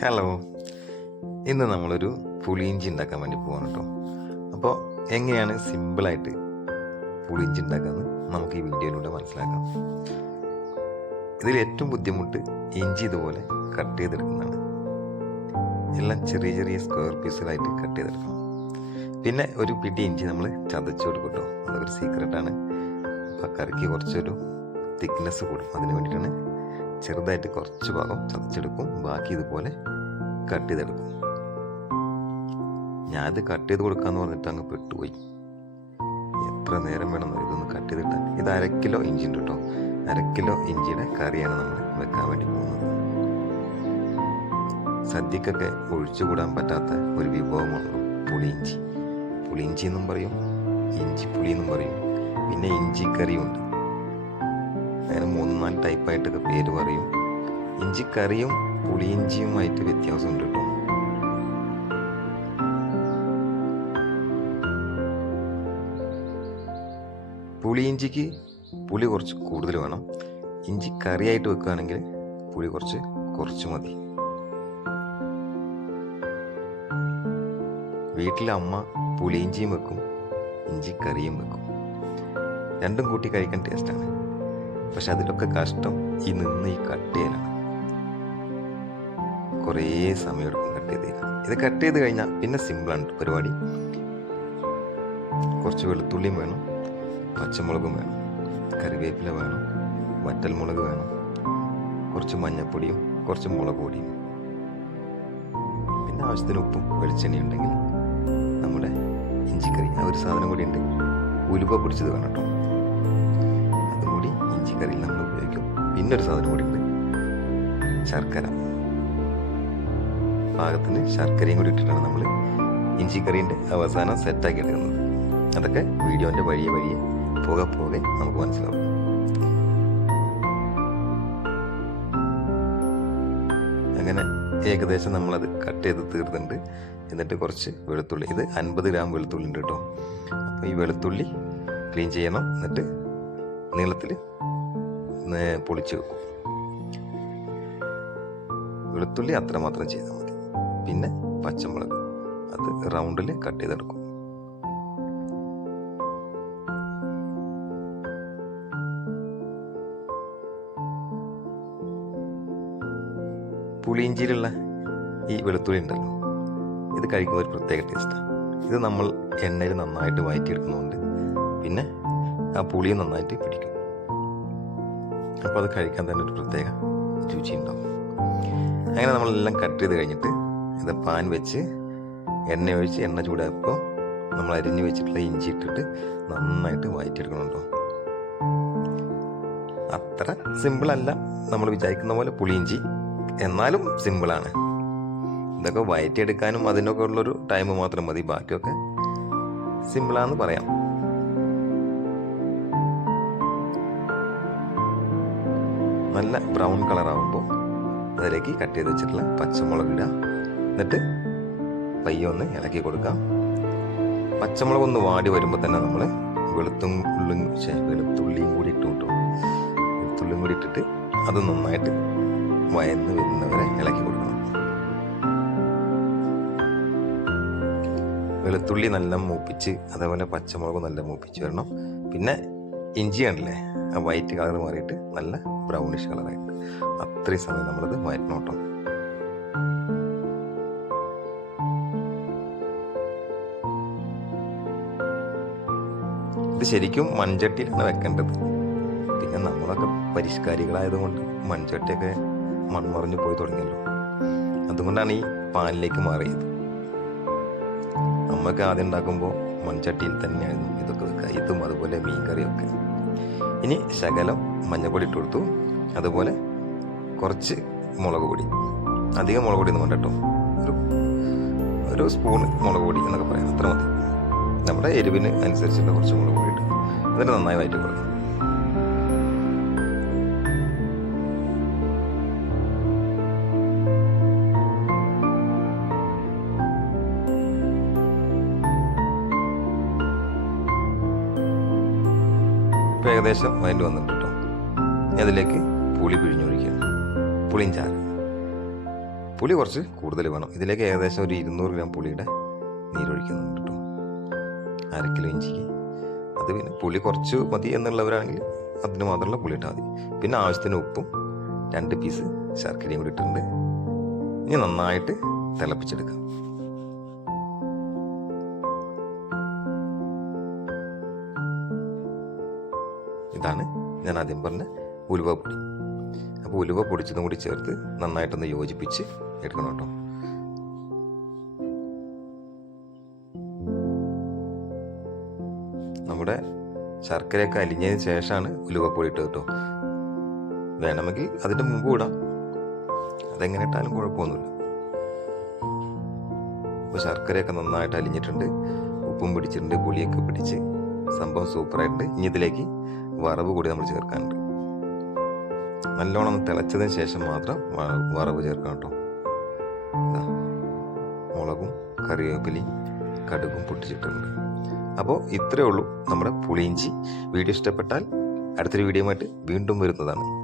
Hello, ഇന്ന് നമ്മളൊരു പുളിയിഞ്ചി ഉണ്ടാക്കാൻ വേണ്ടി പോവാണ് കേട്ടോ. അപ്പോൾ എങ്ങനെയാണ് സിമ്പിളായിട്ട് പുളിയിഞ്ചി ഉണ്ടാക്കാമെന്ന് നമുക്ക് ഈ വീഡിയോയിലൂടെ മനസ്സിലാക്കാം. ഇതിൽ ഏറ്റവും ബുദ്ധിമുട്ട് ഇഞ്ചി ഇതുപോലെ കട്ട് ചെയ്തെടുക്കുന്നതാണ്. എല്ലാം ചെറിയ ചെറിയ സ്ക്വയർ പീസുകളായിട്ട് കട്ട് ചെയ്തെടുക്കണം. പിന്നെ ഒരു പിടി ഇഞ്ചി നമ്മൾ ചതച്ച് കൊടുക്കും കേട്ടോ. അതൊരു സീക്രട്ടാണ്. അപ്പോൾ കറിക്ക് കുറച്ചൊരു തിക്നെസ് കൂടും. അതിന് വേണ്ടിയിട്ടാണ് ചെറുതായിട്ട് കുറച്ച് ഭാഗം ചതച്ചെടുക്കും, ബാക്കി ഇതുപോലെ കട്ട് ചെയ്തെടുക്കും. ഞാനിത് കട്ട് ചെയ്ത് കൊടുക്കാമെന്ന് പറഞ്ഞിട്ട് അങ്ങ് പെട്ടുപോയി. എത്ര നേരം വേണമെന്നോ ഇതൊന്ന് കട്ട് ചെയ്തിട്ട്. ഇത് 1/2 കിലോ ഇഞ്ചി ഉണ്ട് കേട്ടോ. 1/2 കിലോ ഇഞ്ചിയുടെ കറിയാണ് നമ്മൾ വെക്കാൻ വേണ്ടി പോകുന്നത്. സദ്യക്കൊക്കെ ഒഴിച്ചുകൂടാൻ പറ്റാത്ത ഒരു വിഭവമാണല്ലോ പുളിയിഞ്ചി. പുളിയിഞ്ചി എന്നും പറയും, ഇഞ്ചി പുളി എന്നും പറയും, പിന്നെ ഇഞ്ചിക്കറിയുണ്ട്. അങ്ങനെ 3-4 ടൈപ്പായിട്ടൊക്കെ പേര് പറയും. ഇഞ്ചിക്കറിയും പുളിയിഞ്ചിയുമായിട്ട് വ്യത്യാസമുണ്ട് കേട്ടോ. പുളിയിഞ്ചിക്ക് പുളി കുറച്ച് കൂടുതൽ വേണം. ഇഞ്ചി കറിയായിട്ട് വെക്കുകയാണെങ്കിൽ പുളി കുറച്ച് മതി. വീട്ടിലെ അമ്മ പുളിയിഞ്ചിയും വെക്കും, ഇഞ്ചിക്കറിയും വെക്കും. രണ്ടും കൂട്ടി കഴിക്കാൻ ടേസ്റ്റാണ്. പക്ഷെ അതിലൊക്കെ കഷ്ടം ഈ കട്ട് ചെയ്യലാണ്. കുറേ സമയം എടുക്കും കട്ട് ചെയ്ത് തരാൻ. ഇത് കട്ട് ചെയ്ത് കഴിഞ്ഞാൽ പിന്നെ സിമ്പിളാണ് പരിപാടി. കുറച്ച് വെളുത്തുള്ളിയും വേണം, പച്ചമുളകും വേണം, കറിവേപ്പില വേണം, വറ്റൽമുളക് വേണം, കുറച്ച് മഞ്ഞൾപ്പൊടിയും കുറച്ച് മുളക് പൊടിയും, പിന്നെ ആവശ്യത്തിന് ഉപ്പും വെളിച്ചെണ്ണയും ഉണ്ടെങ്കിൽ നമ്മുടെ ഇഞ്ചിക്കറി. ആ ഒരു സാധനം കൂടി ഉണ്ട്, ഉലുവ പൊടിച്ചത് വേണം കേട്ടോ. അതും കൂടി ഇഞ്ചിക്കറിയിൽ നമ്മൾ ഉപയോഗിക്കും. പിന്നെ ഒരു സാധനം കൂടി ഉണ്ട്, ശർക്കര. പാകത്തിന് ശർക്കരയും കൂടി ഇട്ടിട്ടാണ് നമ്മൾ ഇഞ്ചിക്കറീൻ്റെ അവസാനം സെറ്റാക്കി എടുക്കുന്നത്. അതൊക്കെ വീഡിയോൻ്റെ വഴിയെ പോകെ നമുക്ക് മനസ്സിലാവും. അങ്ങനെ ഏകദേശം നമ്മളത് കട്ട് ചെയ്ത് തീർന്നിട്ടുണ്ട്. എന്നിട്ട് കുറച്ച് വെളുത്തുള്ളി, ഇത് 50 ഗ്രാം വെളുത്തുള്ളി ഉണ്ട് കേട്ടോ. അപ്പോൾ ഈ വെളുത്തുള്ളി ക്ലീൻ ചെയ്യണം. എന്നിട്ട് നീളത്തിൽ പൊളിച്ച് വെക്കും. വെളുത്തുള്ളി അത്രമാത്രം ചെയ്താൽ മതി. പിന്നെ പച്ചമുളക് അത് റൗണ്ടിൽ കട്ട് ചെയ്തെടുക്കും. പുളിയിഞ്ചിയിലുള്ള ഈ വെളുത്തുള്ളി ഉണ്ടല്ലോ, ഇത് കഴിക്കുമ്പോൾ ഒരു പ്രത്യേക ടേസ്റ്റാണ്. ഇത് നമ്മൾ എണ്ണയിൽ നന്നായിട്ട് വഴറ്റിയെടുക്കുന്നതുകൊണ്ട് പിന്നെ ആ പുളിയും നന്നായിട്ട് പിടിക്കും. അപ്പോൾ അത് കഴിക്കാൻ തന്നെ ഒരു പ്രത്യേക രുചി ഉണ്ടാവും. അങ്ങനെ നമ്മളെല്ലാം കട്ട് ചെയ്ത് കഴിഞ്ഞിട്ട് ഇത് പാൻ വെച്ച് എണ്ണ ഒഴിച്ച് എണ്ണ ചൂടായപ്പോൾ നമ്മൾ അരിഞ്ഞ് വെച്ചിട്ടുള്ള ഇഞ്ചി ഇട്ടിട്ട് നന്നായിട്ട് വഴറ്റിയെടുക്കണുണ്ടോ. അത്ര സിമ്പിളല്ല നമ്മൾ വിചാരിക്കുന്ന പോലെ പുളിയിഞ്ചി, എന്നാലും സിമ്പിളാണ്. ഇതൊക്കെ വഴറ്റിയെടുക്കാനും അതിനൊക്കെ ഉള്ളൊരു ടൈം മാത്രം മതി. ബാക്കിയൊക്കെ സിമ്പിളാന്ന് പറയാം. നല്ല ബ്രൗൺ കളറാകുമ്പോൾ അതിലേക്ക് കട്ട് ചെയ്ത് വെച്ചിട്ടുള്ള പച്ചമുളക് ഇടുക. എന്നിട്ട് പയ്യെ ഒന്ന് ഇളക്കി കൊടുക്കാം. പച്ചമുളക് ഒന്ന് വാടി വരുമ്പോൾ തന്നെ നമ്മൾ വെളുത്തുള്ളിയും കൂടി ഇട്ടിട്ട് അത് നന്നായിട്ട് വയന്ന് വരുന്നവരെ ഇളക്കി കൊടുക്കണം. വെളുത്തുള്ളി നല്ല മൂപ്പിച്ച്, അതേപോലെ പച്ചമുളക് നല്ല മൂപ്പിച്ച് വരണം. പിന്നെ ഇഞ്ചി കണ്ടില്ലേ, ആ വൈറ്റ് കളർ മാറിയിട്ട് നല്ല ബ്രൗണിഷ് കളറായിട്ട് അത്രയും സമയം നമ്മളത് വഴറ്റണം കേട്ടോ. ഇത് ശരിക്കും മൺചട്ടിയിലാണ് വെക്കേണ്ടത്. പിന്നെ നമ്മളൊക്കെ പരിഷ്കാരികളായതുകൊണ്ട് മൺചട്ടിയൊക്കെ മൺമറിഞ്ഞു പോയി തുടങ്ങിയല്ലോ. അതുകൊണ്ടാണ് ഈ പാനിലേക്ക് മാറിയത്. അമ്മക്ക് ആദ്യം ഉണ്ടാക്കുമ്പോൾ മൺചട്ടിയിൽ തന്നെയായിരുന്നു ഇതൊക്കെ വെക്കുക, ഇതും അതുപോലെ മീൻകറിയൊക്കെ. ഇനി ശകലം മഞ്ഞൾപ്പൊടി ഇട്ട് കൊടുത്തു, അതുപോലെ കുറച്ച് മുളക് പൊടി. അധികം മുളക് പൊടി ഒന്നും വേണ്ട കേട്ടോ, ഒരു സ്പൂണ് മുളക് പൊടി എന്നൊക്കെ പറയാം, അത്ര മതി. നമ്മുടെ എരിവിന് അനുസരിച്ചുള്ള കുറച്ച് മുളക് പൊടി ഇട്ട് എന്നിട്ട് നന്നായി വഴറ്റി കൊടുക്കും. ഏകദേശം വഴറ്റി വന്നിട്ട് കേട്ടോ. അതിലേക്ക് പുളി പിഴിഞ്ഞൊഴിക്കുക, പുളിഞ്ചാറ്. പുളി കുറച്ച് കൂടുതൽ വേണം. ഇതിലേക്ക് ഏകദേശം ഒരു 200 ഗ്രാം പുളിയുടെ നീരൊഴിക്കുന്നുണ്ട് കേട്ടോ, 1/2 കിലോ ഇഞ്ചിക്ക്. അത് പിന്നെ പുളി കുറച്ച് മതി എന്നുള്ളവരാണെങ്കിൽ അതിന് മാത്രമുള്ള പുളി ഇട്ടാൽ മതി. പിന്നെ ആവശ്യത്തിന് ഉപ്പും 2 പീസ് ശർക്കരയും കൂടി ഇട്ടിട്ടുണ്ട്. ഇനി നന്നായിട്ട് തിളപ്പിച്ചെടുക്കാം. ഇതാണ് ഞാൻ ആദ്യം പറഞ്ഞ ഉലുവ പൊടി. അപ്പോൾ ഉലുവ പൊടിച്ചതും കൂടി ചേർത്ത് നന്നായിട്ടൊന്ന് യോജിപ്പിച്ച് എടുക്കണം കേട്ടോ. നമ്മുടെ ശർക്കരയൊക്കെ അലിഞ്ഞതിന് ശേഷമാണ് ഉലുവപ്പൊടി ഇട്ടത് കേട്ടോ. വേണമെങ്കിൽ അതിൻ്റെ മുമ്പ് ഇടാം, അതെങ്ങനെ ഇട്ടാലും കുഴപ്പമൊന്നുമില്ല. അപ്പോൾ ശർക്കരയൊക്കെ നന്നായിട്ട് അലിഞ്ഞിട്ടുണ്ട്, ഉപ്പും പിടിച്ചിട്ടുണ്ട്, പുളിയൊക്കെ പിടിച്ച് സംഭവം സൂപ്പറായിട്ടുണ്ട്. ഇനി ഇതിലേക്ക് വറവ് കൂടി നമ്മൾ ചേർക്കാനുണ്ട്. നല്ലോണം തിളച്ചതിന് ശേഷം മാത്രം വറവ് ചേർക്കണം കേട്ടോ. മുളകും കറിവേപ്പിലയും കടുകും പൊട്ടിച്ചിട്ടുണ്ട്. അപ്പോൾ ഇത്രയേ ഉള്ളൂ നമ്മുടെ പുളിയിഞ്ചി. വീഡിയോ ഇഷ്ടപ്പെട്ടാൽ അടുത്തൊരു വീഡിയോയുമായിട്ട് വീണ്ടും വരുന്നതാണ്.